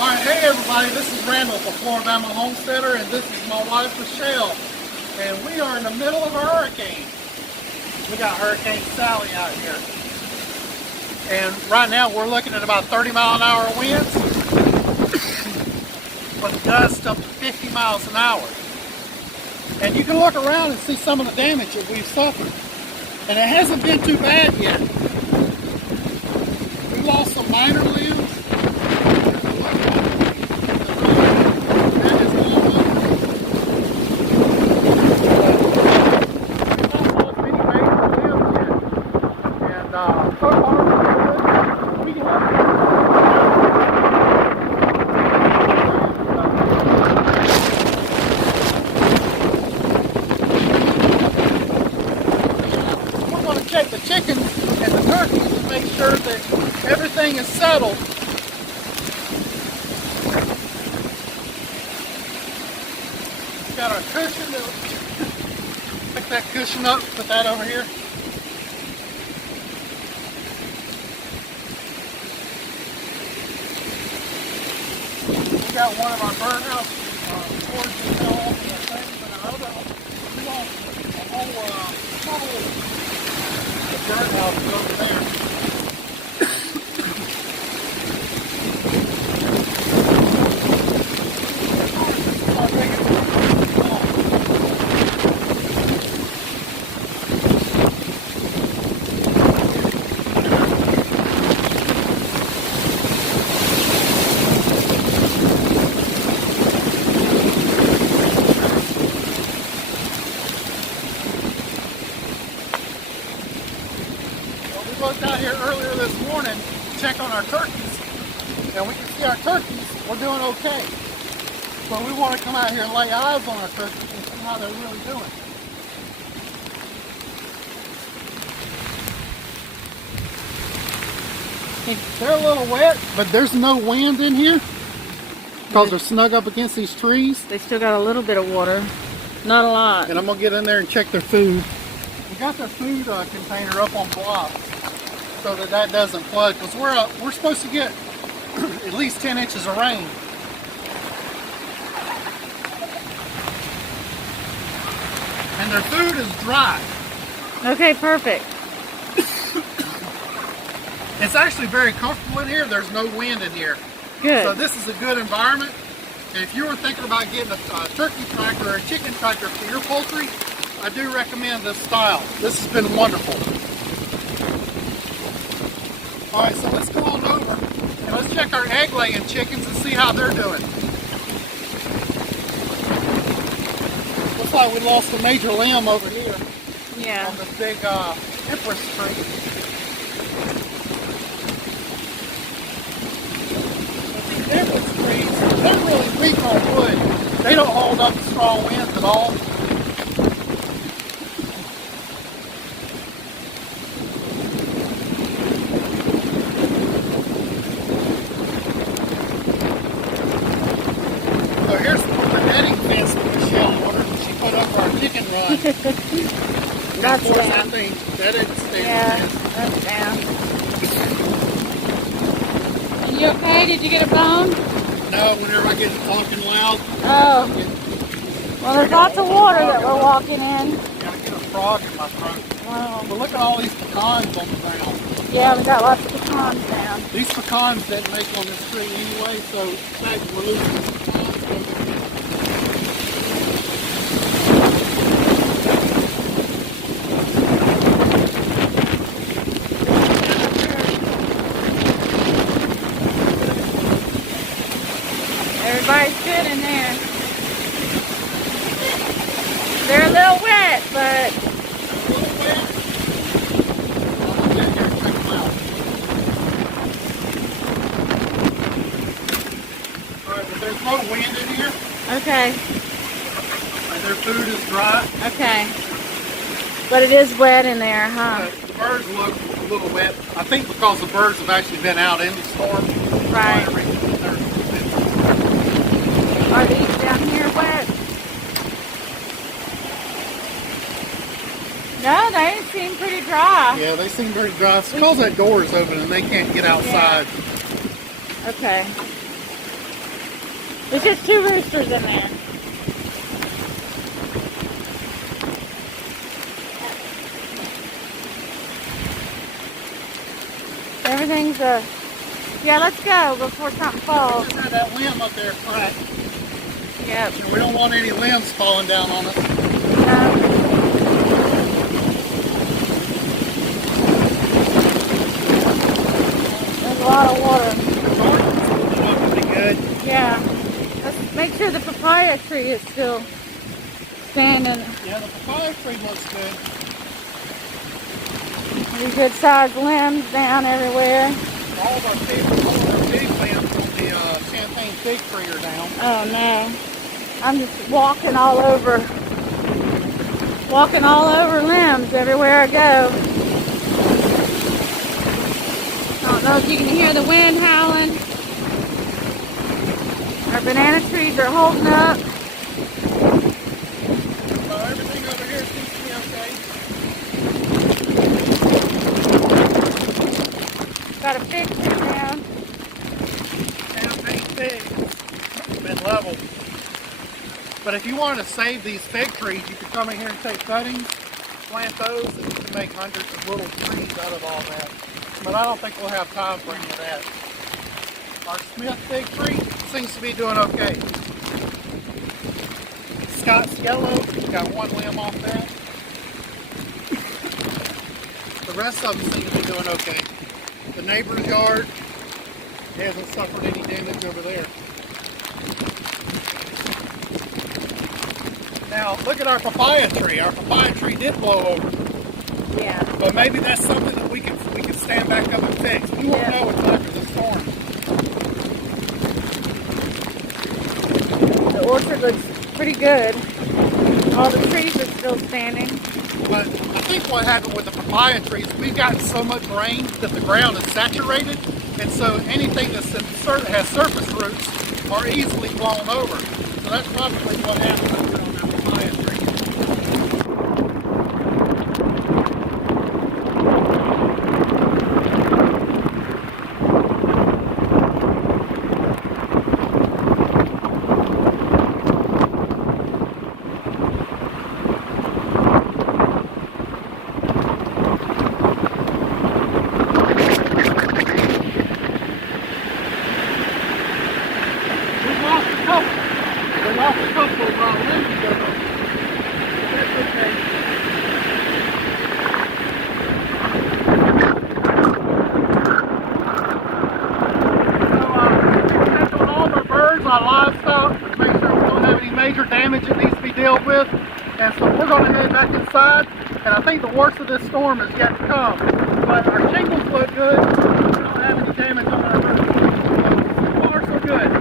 Alright, hey everybody, this is Randall from Sally Homesteader, and this is my wife Michelle. And we are in the middle of a hurricane. We got Hurricane Sally out here. And right now we're looking at about 30-mile-an-hour winds with gusts up to 50 miles an hour. And you can look around and see some of the damage that we've suffered. And it hasn't been too bad yet. We lost some minor limbs. Check the chickens and the turkeys to make sure that everything is settled. We've got our cushion. Pick that cushion up, put that over here. We got one of our birdhouse boards that fell off of the things, and our other we lost a whole birdhouse is over there. We looked out here earlier this morning to check on our turkeys, and we can see our turkeys, we're doing okay. But we want to come out here and lay eyes on our turkeys and see how they're really doing. They're a little wet, but there's no wind in here because they're snug up against these trees. They still got a little bit of water, not a lot. And I'm going to get in there and check their food. We got their food container up on blocks so that doesn't flood, because we're supposed to get at least 10 inches of rain. And their food is dry. Okay, perfect. It's actually very comfortable in here. There's no wind in here. Good. So this is a good environment. And if you were thinking about getting a turkey tractor or a chicken tractor for your poultry, I do recommend this style. This has been wonderful. Alright, so let's go on over and let's check our egg laying chickens and see how they're doing. Looks like we lost a major limb over here. Yeah. On this big empress tree. These empress trees, they're really weak on wood. They don't hold up to strong winds at all. So here's the netting fence that Michelle ordered that she put up for our chicken run. That's of course, down. that didn't stay. Yeah, that's down. Are you okay? Did you get a bone? No, whenever I get talking loud. Oh. Well, there's lots of water that we're walking in. Gotta get a frog in my throat. Wow. But look at all these pecans on the ground. Yeah, we got lots of pecans down. These pecans didn't make on this tree anyway, so in fact we're losing the pecans. Everybody's good in there. They're a little wet, but A little wet. I'll get here and check them out. Alright, but there's no wind in here, okay, and their food is dry. okay. But it is wet in there, huh? The birds look a little wet. I think because the birds have actually been out in the storm. Right. Are these down here wet? No, they seem pretty dry. Yeah, they seem pretty dry. It's because that door is open and they can't get outside. Okay. There's just 2 roosters in there. Everything's yeah, let's go before something falls. We just had that limb up there cracked. Yep. And we don't want any limbs falling down on us. There's a lot of water. Pretty good. Yeah. Let's make sure the papaya tree is still standing. Yeah, the papaya tree looks good. Pretty good sized limbs down everywhere. All of our big limbs from the champagne fig tree are down. Oh no. I'm just walking all over limbs everywhere I go. I don't know if you can hear the wind howling. Our banana trees are holding up. Well, everything over here seems to be okay. Got a fig tree down. Champagne figs. It's been leveled. But if you want to save these fig trees, you can come in here and take cuttings, plant those, and you can make hundreds of little trees out of all that. But I don't think we'll have time for any of that. Our Smith fig tree seems to be doing okay. Scott's yellow, got 1 limb off that. The rest of them seem to be doing okay. The neighbor's yard hasn't suffered any damage over there. Now, look at our papaya tree. Our papaya tree did blow over. Yeah. But maybe that's something that we can stand back up and fix. We won't know until after the storm. The orchard looks pretty good. All the trees are still standing. But I think what happened with the papaya trees, we've gotten so much rain that the ground is saturated, and so anything that has surface roots are easily blown over. So that's probably what happened on that papaya tree. We lost a couple of limbs ago. That's okay. Check on all our birds, our livestock, make sure we don't have any major damage that needs to be dealt with. And so we're going to head back inside. And I think the worst of this storm is yet to come. But our shingles look good. We don't have any damage on our roof. So far, so good.